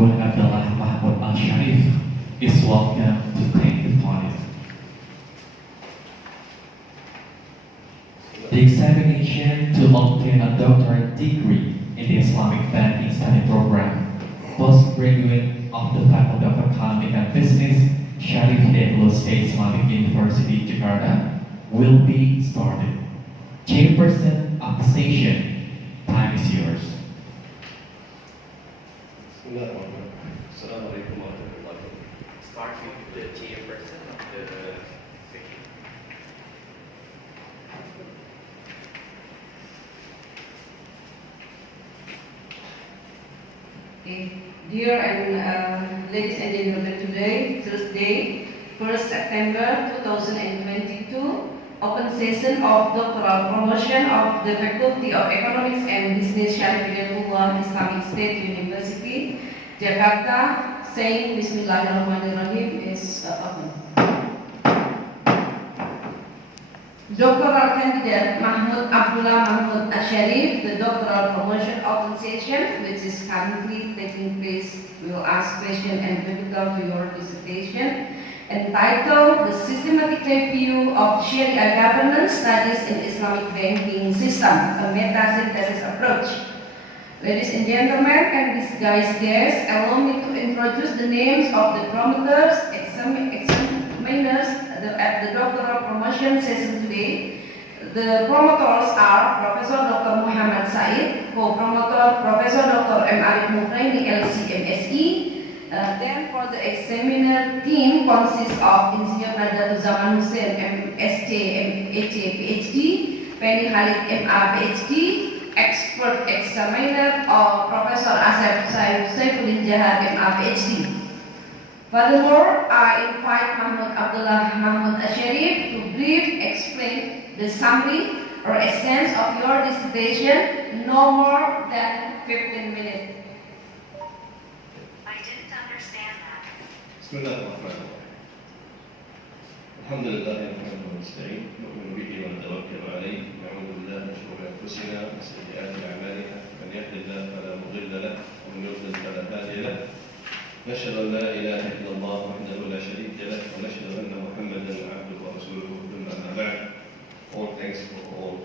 Mahmud al-Sharif is welcome to take the podium. The examination to obtain a doctorate degree in the Islamic Banking Study Program, postgraduate of the Faculty of Economic and Business, Sharif State Islamic University, Jakarta, will be started. Chairperson of the session, time is yours. Start with the chairperson of the session. Dear and ladies and gentlemen, today, Thursday, 1st September 2022, open session of doctoral promotion of the Faculty of Economics and Business Sharif Islamic State University, Jakarta, saying Bismillahirrahmanirrahim is open. Doctoral candidate Mahmud al-Sharif, the doctoral promotion open session, which is currently taking place, will ask questions and pivotal to your dissertation, entitled The Systematic Review of Sharia Governance Studies in Islamic Banking System, a Meta-Synthesis Approach. Ladies and gentlemen, and disguised guests, allow me to introduce the names of the promoters, examiners at the doctoral promotion session today. The promoters are Professor Dr. Muhammad Said, co-promoter Professor Dr. M. Arif Mufraini, LC, MSc. Then for the examiner team consists of Engineer Najatul Zaman Hussein, MSc, MHA, PhD, Penny Khalid, MA, PhD, expert examiner of Professor Asep Saifulin Jahar, MA, PhD. Furthermore, I invite Mahmud al-Sharif to brief explain the summary or essence of your dissertation, no more than 15 minutes. I didn't understand that. بسم الله الرحمن الرحيم. الحمد لله نحمده ونستعينه نؤمن به ونتوكل عليه نعوذ بالله من شرور انفسنا وسيئات اعمالنا من يهد الله فلا مضل له ومن يضلل فلا هادي له نشهد ان لا اله الا الله وحده لا شريك له ونشهد ان محمدا عبده ورسوله ثم اما بعد. All thanks for all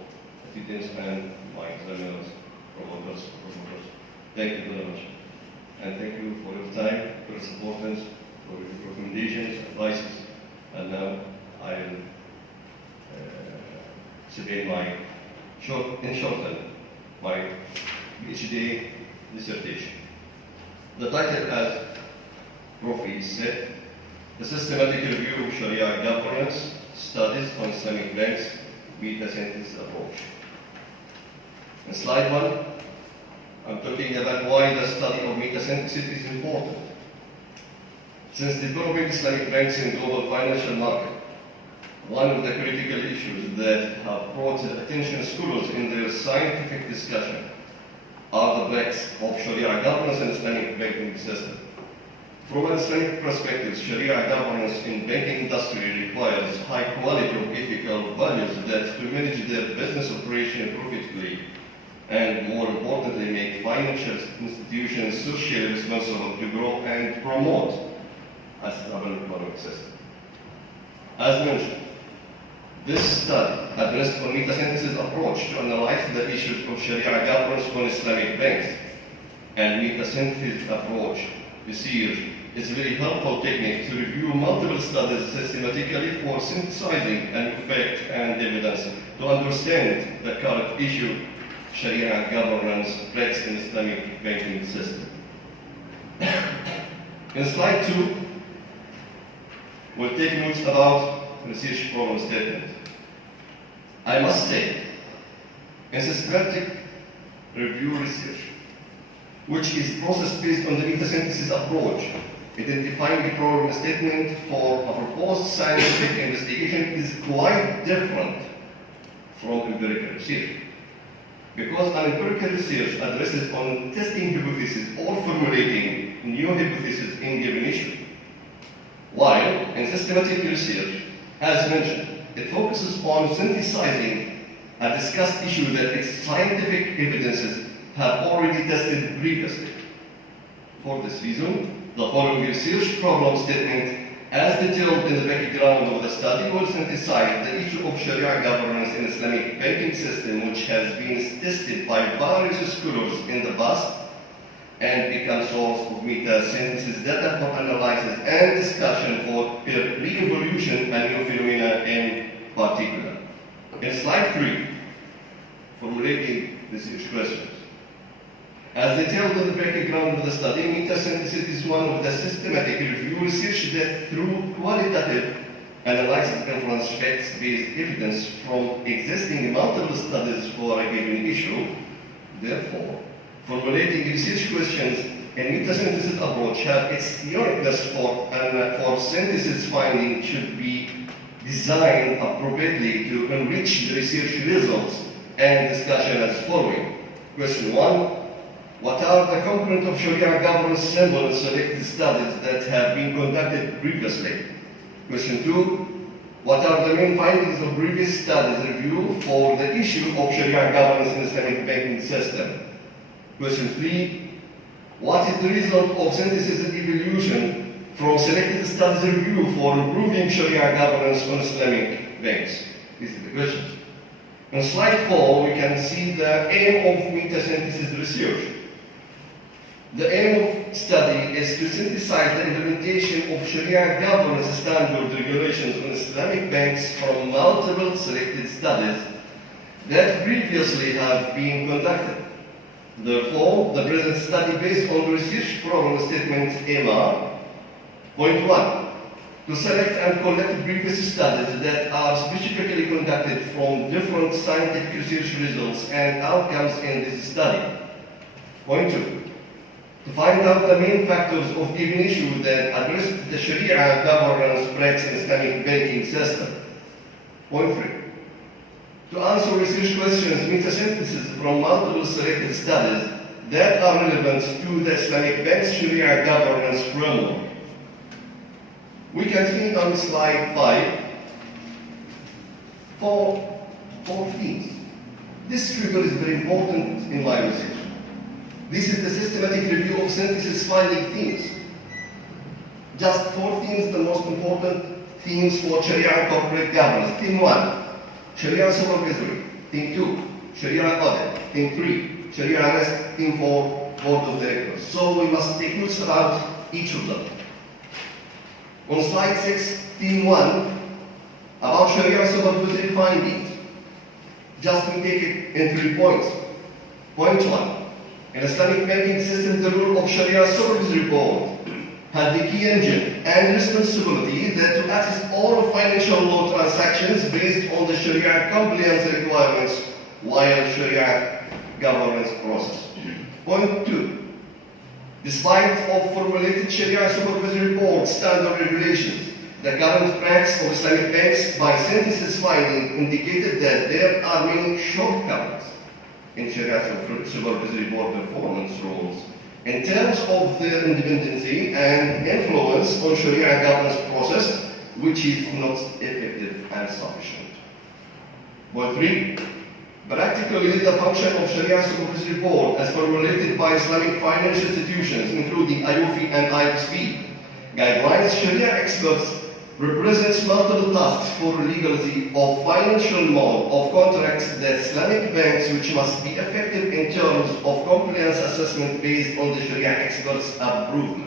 attendants and my examiners, promoters. Thank you very much. And thank you for your time, for your support, for your recommendations, advices. And now I will explain my shorten my PhD dissertation. The title, as Prof. said, The Systematic Review of Sharia Governance Studies on Islamic Banks, Meta-Synthesis Approach. In slide 1, I'm talking about why the study of meta-synthesis is important. Since developing Islamic banks in global financial market, one of the critical issues that have brought attention scholars in their scientific discussion are the backs of Sharia governance and Islamic banking system. From an Islamic perspective, Sharia governance in banking industry requires high quality of ethical values that to manage their business operation profitably and, more importantly, make financial institutions socially responsible to grow and promote a stable economic system. As mentioned, this study addressed a meta-synthesis approach to analyze the issues of Sharia governance on Islamic banks, and meta-synthesis approach research is a very helpful technique to review multiple studies systematically for synthesizing an effect and evidence to understand the current issue Sharia governance plays in Islamic banking system. In slide 2, we'll take notes about research problem statement. I must say, in systematic review research, which is process based on the meta-synthesis approach, identifying the problem statement for a proposed scientific investigation is quite different from empirical research. Because an empirical research addresses on testing hypotheses or formulating new hypotheses in given issue. While in systematic research, as mentioned, it focuses on synthesizing a discussed issue that its scientific evidences have already tested previously. For this reason, the following research problem statement, as detailed in the background of the study, will synthesize the issue of Sharia governance in Islamic banking system, which has been tested by various scholars in the past and become source of meta-synthesis data for analysis and discussion for re-evolution and new phenomena in particular. In slide 3, formulating research questions. As detailed in the background of the study, meta-synthesis is one of the systematic review research that through qualitative analysis confronts facts-based evidence from existing multiple studies for a given issue. Therefore, formulating research questions and meta-synthesis approach have its uniqueness for synthesis finding should be designed appropriately to enrich the research results and discussion as following. Question 1. What are the components of Sharia governance symbol in selected studies that have been conducted previously? Question 2. What are the main findings of previous studies review for the issue of Sharia governance in Islamic banking system? Question 3. What is the result of synthesis and evolution from selected studies review for improving Sharia governance on Islamic banks? This is the question. On slide 4, we can see the aim of meta-synthesis research. The aim of study is to synthesize the implementation of Sharia governance standard regulations on Islamic banks from multiple selected studies that previously have been conducted. Therefore, the present study based on research problem statement MR. Point 1. To select and collect previous studies that are specifically conducted from different scientific research results and outcomes in this study. Point 2. To find out the main factors of given issue that address the Sharia governance practice in Islamic banking system. Point 3. To answer research questions, meta-synthesis from multiple selected studies that are relevant to the Islamic bank's Sharia governance framework. We can see on slide 5 four themes. This figure is very important in my research. This is the systematic review of synthesis finding themes. Just 4 themes, the most important themes for Sharia corporate governance. Theme 1, Sharia supervisory. Theme 2, Sharia audit. Theme 3, Sharia risk. Theme 4, board of directors. So we must take notes about each of them. On slide 6, theme 1, about Sharia supervisory findings. Just we take it in 3 points. Point 1. In Islamic banking system, the role of Sharia Supervisory Board had the key engine and responsibility that to access all financial law transactions based on the Sharia compliance requirements while Sharia governance process. Point 2. Despite of formulated Sharia Supervisory Board standard regulations, the current practice of Islamic banks by synthesis finding indicated that there are many shortcomings in Sharia Supervisory Board performance roles in terms of their independency and influence on Sharia governance process, which is not effective and sufficient. Point 3. Practically, the function of Sharia Supervisory Board as formulated by Islamic financial institutions, including IOFI and IFSB, guidelines Sharia experts represents multiple tasks for legality of financial model of contracts that Islamic banks which must be effective in terms of compliance assessment based on the Sharia experts' approval.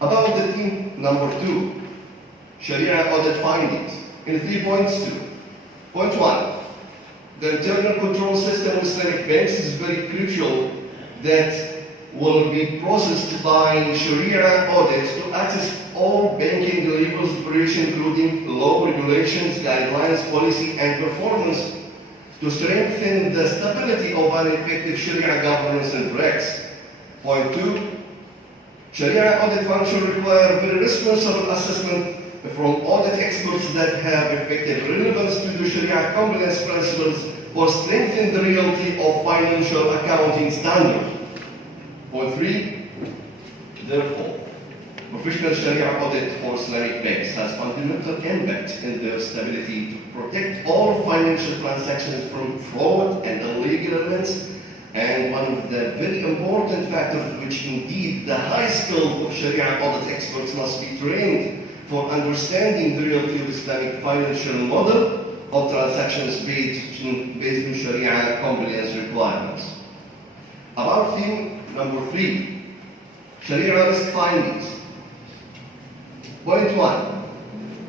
About the theme number 2, Sharia audit findings, in 3.2. Point 1, the internal control system of Islamic banks is very crucial that will be processed by Sharia audits to access all banking levels of operation, including law, regulations, guidelines, policy, and performance to strengthen the stability of an effective Sharia governance and practice. Point 2, Sharia audit function require very responsible assessment from audit experts that have effective relevance to the Sharia compliance principles for strengthening the reality of financial accounting standards. Point 3, therefore, professional Sharia audit for Islamic banks has fundamental impact in their stability to protect all financial transactions from fraud and illegal elements And one of the very important factors which indeed the high skill of Sharia audit experts must be trained for understanding the reality of Islamic financial model of transactions based on Sharia compliance requirements. About theme number 3, Sharia risk findings. Point 1.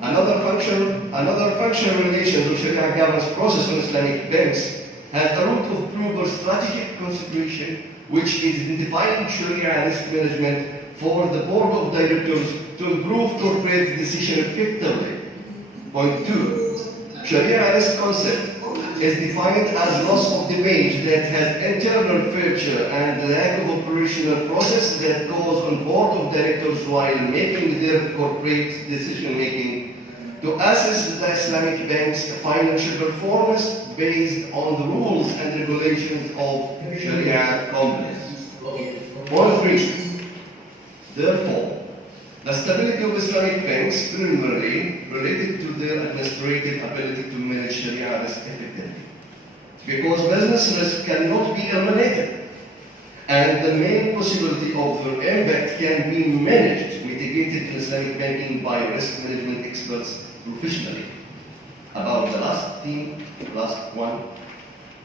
Another functional relations of Sharia governance process on Islamic banks has a root of proper strategic consideration which is identifying Sharia risk management for the board of directors to improve corporate decision effectively. Point 2. Sharia risk concept is defined as loss of damage that has internal feature and lack of operational process that goes on board of directors while making their corporate decision making to assess the Islamic bank's financial performance based on the rules and regulations of Sharia compliance. Point 3. Therefore, the stability of Islamic banks primarily related to their administrative ability to manage Sharia risk effectively. Because business risk cannot be eliminated, and the main possibility of their impact can be managed, mitigated in Islamic banking by risk management experts professionally. About the last theme,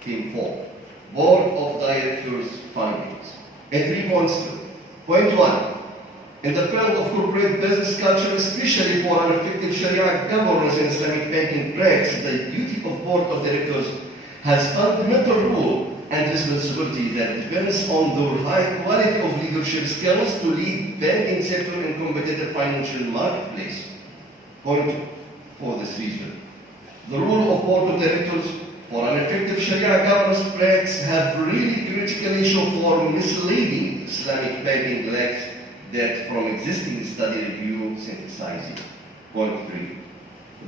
theme 4, Board of Directors findings. And 3.2. Point 1. In the field of corporate business culture, especially for an effective Sharia governance in Islamic banking practice, the duty of Board of Directors has fundamental role and responsibility that depends on their high quality of leadership skills to lead banking sector in competitive financial marketplace. Point 2. For this reason, the role of Board of Directors for an effective Sharia governance practice have really critical issue for misleading Islamic banking lacks that from existing study review synthesizing. Point 3.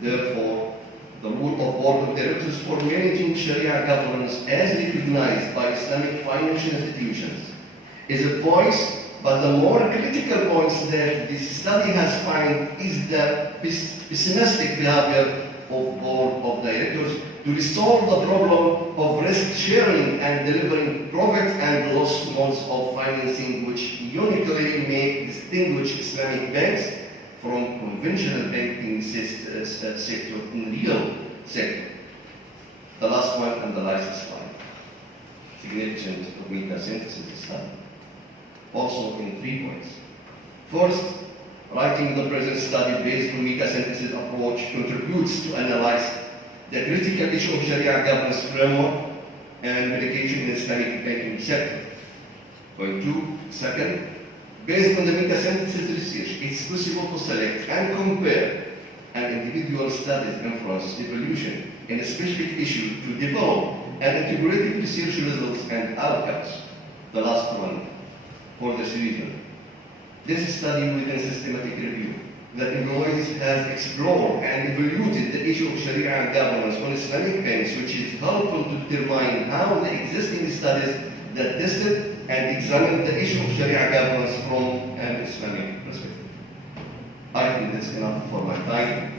Therefore, the role of Board of Directors for managing Sharia governance as recognized by Islamic financial institutions is a voice, but the more critical points that this study has found is the pessimistic behavior of Board of Directors to resolve the problem of risk sharing and delivering profit and loss modes of financing which uniquely may distinguish Islamic banks from conventional banking sector in real sector. The last one and the last slide. Significance of Metacentricity study. Also in 3 points. First, writing the present study based on Metacentricity approach contributes to analyze the critical issue of Sharia governance framework and application in Islamic banking sector. Point 2. Second, based on the Metacentricity research, it's possible to select and compare an individual study's influence evolution in a specific issue to develop an integrated research results and outcomes. The last one, for this reason, this study within systematic review that employees has explored and evaluated the issue of Sharia governance on Islamic banks, which is helpful to determine how the existing studies that tested and examined the issue of Sharia governance from an Islamic perspective. I think that's enough for my time.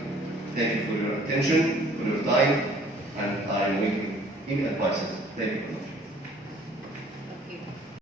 Thank you for your attention, for your time, and I'm waiting any advices. Thank you very much.